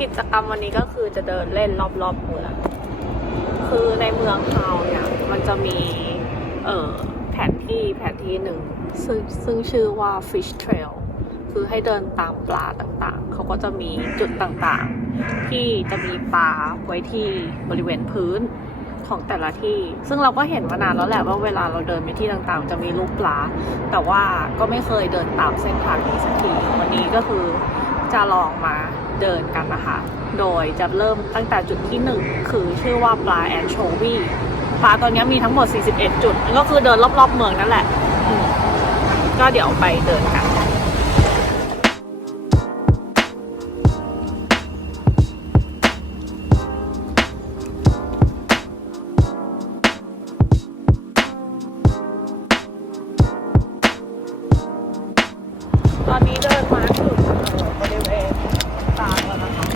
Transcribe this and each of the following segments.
กิจกรรมวันนี้ก็คือจะเดินเล่นรอบๆเมืองคือในเมืองเฮาเนี่ยมันจะมีเอ่อแผนที่แผนที่หนึ่งซึ่งซึ่งชื่อว่า fish trail คือให้เดินตามปลาต่างๆ เขาก็จะมีจุดต่างๆ ที่จะมีปลาไว้ที่บริเวณพื้นของแต่ละที่ ซึ่งเราก็เห็นมานานแล้วแหละว่าเวลาเราเดินไปที่ต่างๆ จะมีรูปปลา แต่ว่าก็ไม่เคยเดินตามเส้นทางนี้สักที วันนี้ก็คือจะลองมา เดินกันนะคะ โดยจะเริ่มตั้งแต่จุดที่หนึ่งคือชื่อว่าปลาแอนโชวีปลาตัวนี้มีทั้งหมด 41 จุด ก็คือเดินรอบๆเมืองนั่นแหละ ก็เดี๋ยวไปเดินกันตอนนี้เดินมาถึงบริเวณกลางแล้วนะคะ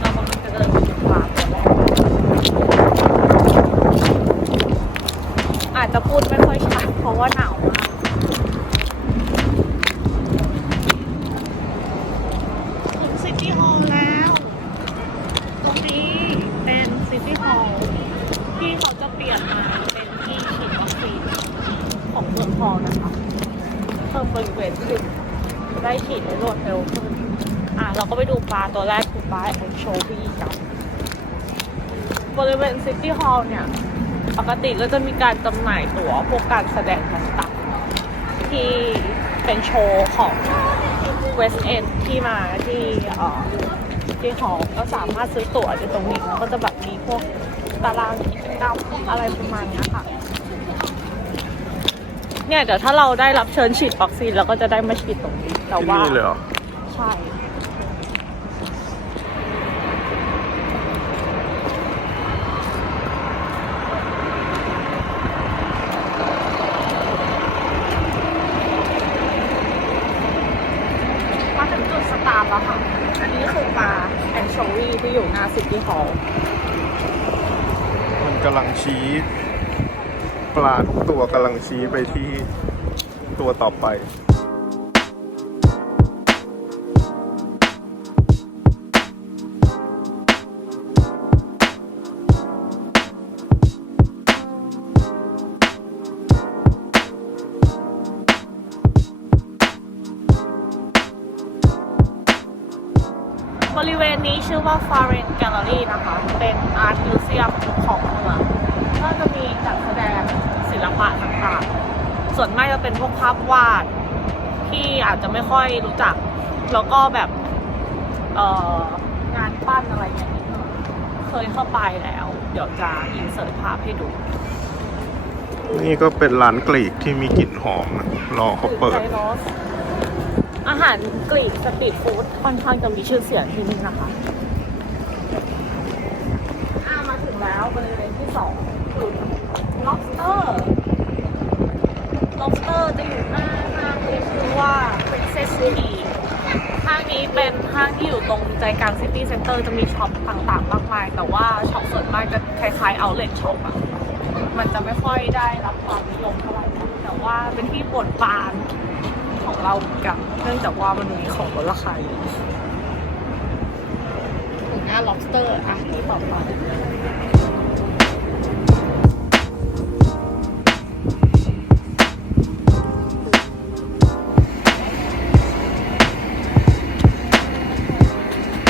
เรากำลังจะเดินไปถึงปลาตัวแรก อาจจะพูดไม่ค่อยชัดเพราะว่าหนาวมาก ถึงซิตี้ฮอลล์แล้ว ตรงนี้เป็นซิตี้ฮอลล์ ที่เขาจะเปลี่ยนมาเป็นที่ฉีดวัคซีนของเมืองทองนะคะเพิ่มบริเวณขึ้นได้ฉีดได้รวดเร็วขึ้นอะเราก็ไปดูปลาตัวแรกคือปลาแอนโชวีกันบริเวณซิตี้ฮอลล์เนี่ย ปกติก็จะมีการจำหน่ายตั๋วพวกการแสดงต่างๆที่เป็นโชว์ของ West End ที่มาที่เอ่อที่หอก็สามารถซื้อตั๋วจากตรงนี้แล้วก็จะแบบมีพวก ตารางกิจกรรมอะไรประมาณเนี้ยค่ะ เนี่ยเดี๋ยวถ้าเราได้รับเชิญฉีดวัคซีนเราก็จะได้มาฉีดตรงนี้แต่ที่ว่า นี่เลยเหรอ ใช่ มาถึงจุดสตาร์ทแล้วค่ะ อันนี้คือปลาแอนโชวีที่อยู่หน้าซิตี้ฮอลล์มัน กำลังชี้ ปลาทุกตัวกำลังชี้ไปที่ตัวต่อไป บริเวณนี้ชื่อว่า Foreign Gallery นะคะ เป็น Art Museum ของเมืองก็จะมีจัดแสดงศิลปะต่างๆ ส่วนมากจะเป็นพวกภาพวาดที่อาจจะไม่ค่อยรู้จัก แล้วก็แบบเอ่องานปั้นอะไรอย่างนี้เคยเข้าไปแล้ว เดี๋ยวจะอินเสิร์ตภาพให้ดูนี่ก็เป็นร้านกรีกที่มีกลิ่นหอมนะรอเขาเปิดไซโรส อาหารกรีกสตรีทฟู้ดค่อนข้างจะมีชื่อเสียงที่นี่นะคะอามาถึงแล้วบริเวณที่สองคือ lobster lobster จะอยู่หน้าห้างที่ชื่อว่า Princess City ห้างนี้เป็นห้างที่อยู่ตรงใจกลางซิตี้เซ็นเตอร์จะมีช็อปต่างๆ มากมาย แต่ว่าช็อปส่วนมากจะคล้ายๆ outlet shop อะมันจะไม่ค่อยได้รับความนิยมเท่าไหร่แต่ว่าเป็นที่โปรดปราน ของเราเหมือนกันเนื่องจากว่ามันมีของลดราคาอยู่ถึงหน้า lobster อะที่ต่อไป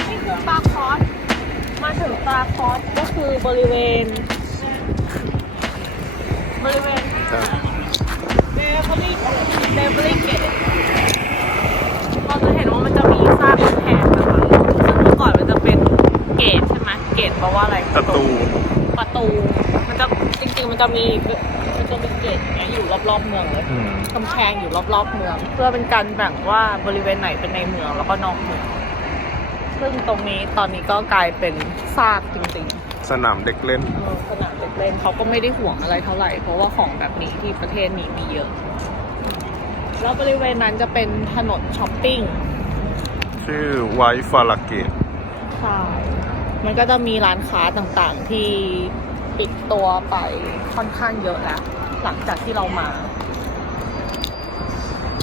นี่คือปลาคอสมาถึงปลาคอสก็คือบริเวณ บริเวณหน้าเดฟลิเดฟลิเกต แปลว่าอะไรประตูประตู มันจะจริงๆมันจะมีมันจะมีเกตอย่างเงี้ยอยู่รอบๆเมืองเลยอืมกำแพงอยู่รอบๆเมือง เพื่อเป็นการแบ่งว่าบริเวณไหนเป็นในเมืองแล้วก็นอกเมือง ซึ่งตรงนี้ตอนนี้ก็กลายเป็นซากจริงสนามเด็กเล่นๆเออสนามเด็กเล่นเขาก็ไม่ได้ห่วงอะไรเท่าไหร่ เพราะว่าของแบบนี้ที่ประเทศนี้มีเยอะ แล้วบริเวณนั้นจะเป็นถนนช้อปปิ้งชื่อไวฟาลาเกตใช่ มันก็จะมีร้านค้าต่างๆที่ปิดตัวไปค่อนข้างเยอะแล้วหลังจากที่เรามา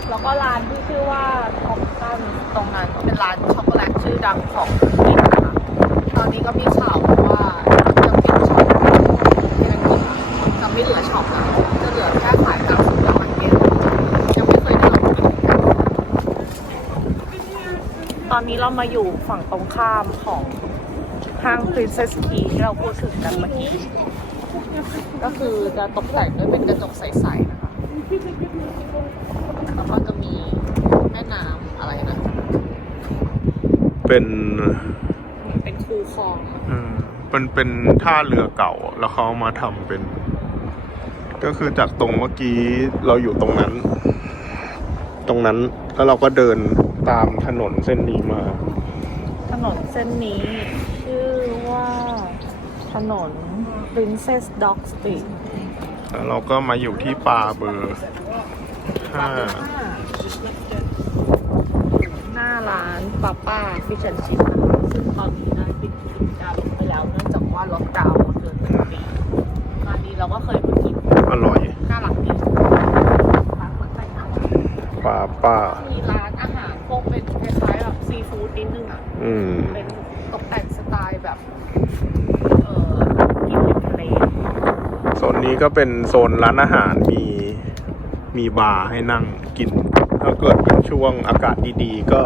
แล้วก็ร้านที่ชื่อว่าท็อมสันตรงนั้นเป็นร้านช็อกโกแลตชื่อดังของอังกฤษนะคะอนนี้ก็มีข่าวว่าจะปิดช็อปที่อังกฤษจะไม่เหลือช็อปแล้วจะเหลือแค่ขายตามซูเปอร์มาร์เก็ตยังไม่เคยได้ลองกินตอนนี้เรามาอยู่ฝั่งตรงข้ามของ ห้าง Princess Key ที่เราพูดถึงกันเมื่อกี้ ก็คือจะตกแต่งด้วยเป็นกระจกใสๆนะคะ แล้วก็จะมีแม่น้ำอะไรนะ เป็นเหมือนเป็นคูคลองอะอืมเป็นเป็นท่าเรือเก่า แล้วเขาเอามาทำเป็น ก็คือจากตรงเมื่อกี้เราอยู่ตรงนั้น ตรงนั้นแล้วเราก็เดินตามถนนเส้นนี้มา ถนนเส้นนี้ชื่อว่า ถนน Princess Dock Street แล้วเราก็มาอยู่ที่ปาเบอร์ห้าหน้าร้านป้าป้าฟิชเชนชิพนะคะซึ่งตอนนี้ได้ปิดกิจการลงไปแล้วเนื่องจากว่าล็อกดาวน์เดือนหนึ่งปีร้านนี้เราก็เคยมากินอร่อยน่ารักดีร้านคนไทยน่ารักปาป้ามีร้านอาหารพวกเป็นคล้ายๆแบบซีฟู้ดนิดนึงอะอืมเป็นตกแต่งสไตล์แบบ เออกินริมทะเล โซ นนี้ก็เป็นโซนร้านอาหารมีมีบาร์ให้นั่งกิน ถ้าเกิดเป็นช่วงอากาศดีๆ ก็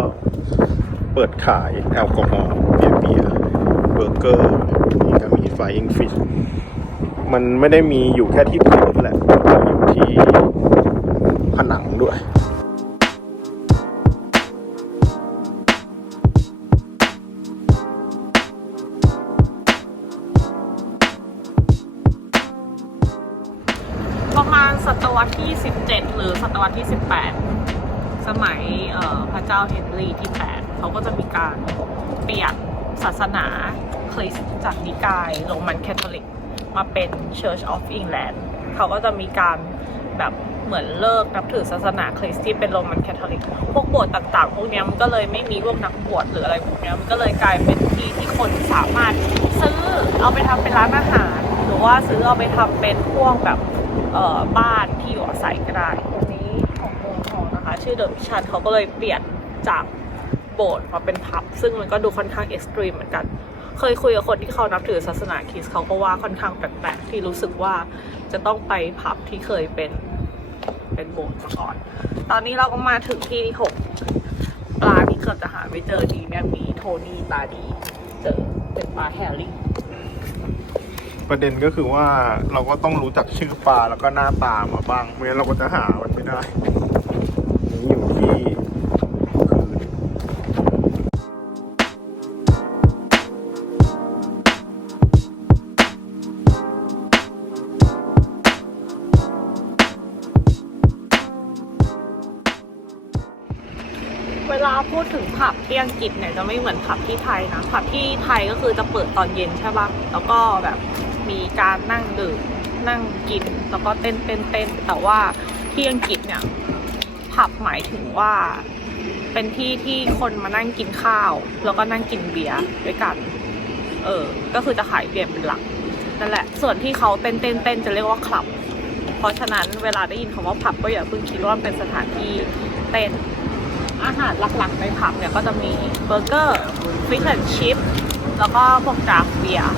เปิดขายแอลกอฮอล์เบียร์เบียร์เบอร์เกอร์นี่ก็มีไฟอิงฟิชมันไม่ได้มีอยู่แค่ที่พื้นแหละมันอยู่ที่ ประมาณศตวรรษที่ 17 หรือศตวรรษที่ 18 สมัยพระเจ้าเฮนรีที่ 8 เขาก็จะมีการเปลี่ยนศาสนาคริสต์จากนิกายโรมันแคทอลิก มาเป็น Church of England เขาก็จะมีการแบบเหมือนเลิกนับถือศาสนาคริสต์ที่เป็นโรมันแคทอลิก พวกโบสถ์ต่างๆ พวกนี้มันก็เลยไม่มีพวกนักบวชหรืออะไรพวกนี้มันก็เลยกลายเป็นที่ที่คนสามารถซื้อเอาไปทำเป็นร้านอาหาร หรือว่าซื้อเอาไปทำเป็นพวกแบบ บ้านที่อยู่อาศัยก็ได้ตรงนี้ของเมืองทองนะคะ ชื่อเดอะมิชันเขาก็เลยเปลี่ยนจากโบสถ์มาเป็นพับ ซึ่งมันก็ดูค่อนข้างเอ็กซ์ตรีมเหมือนกัน เคยคุยกับคนที่เขานับถือศาสนาคริสต์เขาก็ว่าค่อนข้างแปลกๆที่รู้สึกว่าจะต้องไปผับที่เคยเป็นเป็นโบสถ์มาก่อน ตอนนี้เราก็มาถึงที่ที่หกปลาที่เกือบจะหาไม่เจอดีเนี่ยมีโทนี่ตาดี เจอเป็นปลาแฮร์ริ่ ประเด็นก็คือว่าเราก็ต้องรู้จักชื่อปลาแล้วก็หน้าตามาบ้างไม่งั้นเราก็จะหามันไม่ได้นี่อยู่ที่เวลาพูดถึงผับที่อังกฤษเนี่ยจะไม่เหมือนผับที่ไทยนะผับที่ไทยก็คือจะเปิดตอนเย็นใช่ปะแล้วก็แบบ มีการนั่งดื่มนั่งกินแล้วก็เต้นเต้นเต้นแต่ว่าที่อังกฤษเนี่ยผับหมายถึงว่าเป็นที่ที่คนมานั่งกินข้าว แล้วก็นั่งกินเบียร์ด้วยกัน เออ ก็คือจะขายเบียร์เป็นหลักนั่นแหละ ส่วนที่เขาเต้นเต้นเต้นจะเรียกว่าคลับ เพราะฉะนั้นเวลาได้ยินคำว่าผับก็อย่าเพิ่งคิดว่ามันเป็นสถานที่เต้น อาหารหลักๆในผับเนี่ยก็จะมีเบอร์เกอร์ฟิชแอนชิพแล้วก็พวกดราฟต์เบียร์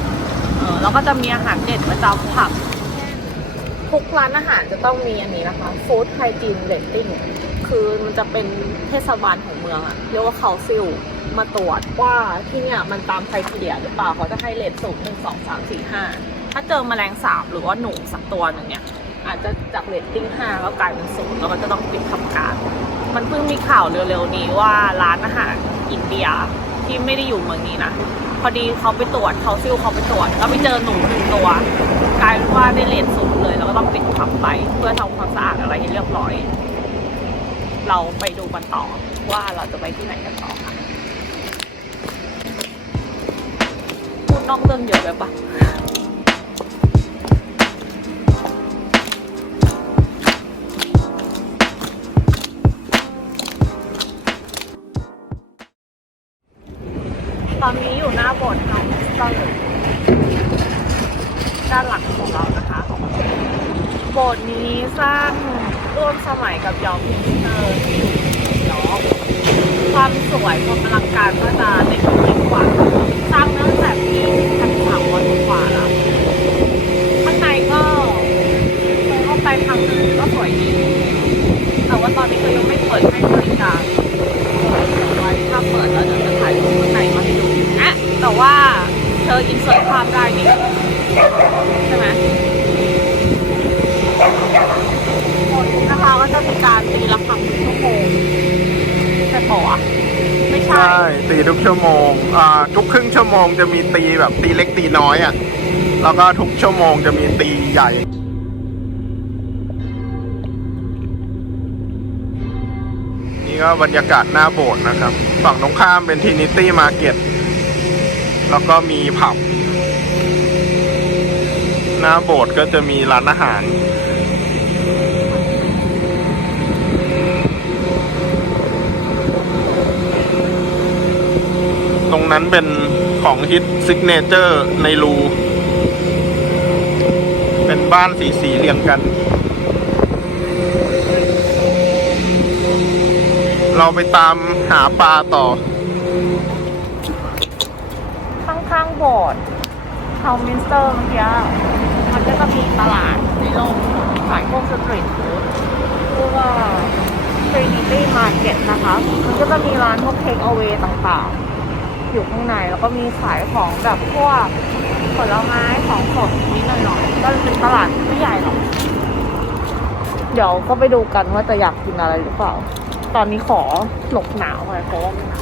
เออแล้วก็จะมีอาหารเด็ดประจำผับทุกร้านอาหารจะต้องมีอันนี้นะคะ Food Hygiene Rating คือมันจะเป็นเทศบาลของเมืองอะเรียกว่าเขาซิลมาตรวจว่าที่เนี่ยมันตามไครทีเรียหรือเปล่าเขาจะให้เลทสูงหนึ่งสองสามสี่ห้าถ้าเจอแมลงสาบหรือว่าหนูสักตัวหนึ่งเนี่ยอาจจะจากเรตติ้งห้าก็กลายเป็นศูนย์แล้วก็จะต้องปิดทำการ มันเพิ่งมีข่าวเร็วๆนี้ว่าร้านอาหารอินเดียที่ไม่ได้อยู่เมืองนี้นะ พอดีเขาไปตรวจเขาซิลเขาไปตรวจแล้วไปเจอหนูหนึ่งตัวกลายเป็นว่าได้เลนสูงเลยแล้วก็ต้องปิดผับไป เพื่อทำความสะอาดอะไรให้เรียบร้อย เราไปดูกันต่อว่าเราจะไปที่ไหนกันต่อค่ะพูดนอกเรื่องเยอะไปปะี้สร้างร่วมสมัยกับยองพินเตอร์ที่อยู่ยองความสวยความอลังการก็จะเล็กยิ่งกว่าสร้างตั้งแต่ปีทันสามร้อยกว่าแล้วข้างในก็เคยเข้าไปครั้งนึงก็สวยดีแต่ว่าตอนนี้ก็ยังไม่เปิดให้บริการไว้ถ้าเปิดแล้วเดี๋ยวจะถ่ายรูปข้างในมาให้ดูนะแต่ว่าเธออินเสิร์ตภาพได้นี่ใช่ไหม การตีละครั้งทุกชั่วโมงใช่ปะวะไม่ใช่ ใช่ตีทุกชั่วโมงอ่าทุกครึ่งชั่วโมงจะมีตีแบบตีเล็กตีน้อยอะแล้วก็ทุกชั่วโมงจะมีตีใหญ่ นี่ก็บรรยากาศหน้าโบสถ์นะครับ ฝั่งตรงข้ามเป็นทีนิตี้มาเก็ตแล้วก็มีผับ หน้าโบสถ์ก็จะมีร้านอาหาร ตรง นั้นเป็นของฮิตซิกเนเจอร์ในรู เป็นบ้านสีสีเรียงกัน เราไปตามหาปลาต่อ ข้างๆโบสถ์เฮามินสเตอร์เมื่อกี้มันก็จะมีตลาดในโลกขายพวกสตรีทฟู้ดชื่อว่า Trinity Market นะคะ มันก็จะมีร้านพวกเทคเอา a y ต่างๆ อยู่ข้างใน แล้วก็มีขายของแบบพวกผลไม้ของสดนิดหน่อยๆก็เป็นตลาดไม่ใหญ่หรอกเดี๋ยวก็ไปดูกันว่าจะอยากกินอะไรหรือเปล่า ตอนนี้ขอหลบหนาวหน่อยเพราะว่าหนาว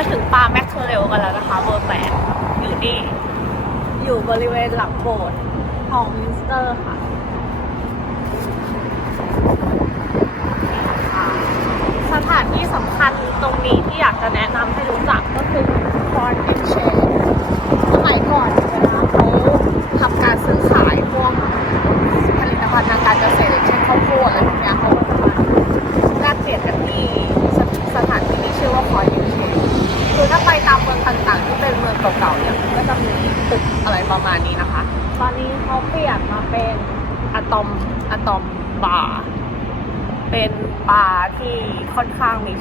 มาถึงปาแมคเคอเรลกันแล้วนะคะเบอร์แปดอยู่นี่ อยู่บริเวณหลังโบสถ์ของมินสเตอร์ค่ะสถานที่สำคัญตรงนี้ที่อยากจะแนะนำให้รู้จักก็คือฟอนต์เทนเชนสมัยก่อน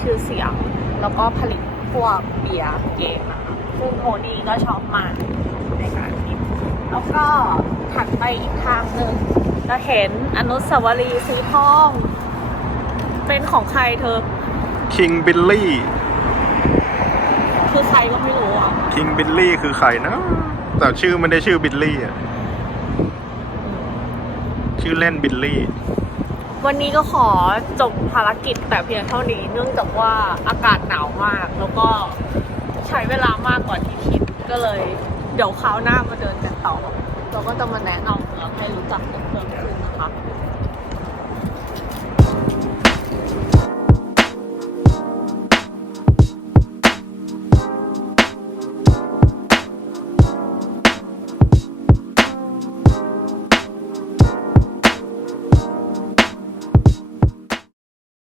ชื่อเสียง แล้วก็ผลิตพวกเบียร์เองนะคะซึ่งโทนี่ก็ชอบมากในการกินแล้วก็ถัดไปอีกทางหนึ่งจะเห็นอนุสาวรีย์สีทอง เป็นของใครเธอ คิงบิลลี่คือใครก็ไม่รู้อะคิงบิลลี่คือใครนะ แต่ชื่อไม่ได้ชื่อบิลลี่อะ ชื่อเล่นบิลลี่ วันนี้ก็ขอจบภารกิจแต่เพียงเท่านี้ เนื่องจากว่าอากาศหนาวมาก แล้วก็ใช้เวลามากกว่าที่คิดก็เลย เดี๋ยวคราวหน้ามาเดินกันต่อ เราก็จะมาแนะนำเมืองให้รู้จักเพิ่มขึ้นนะคะ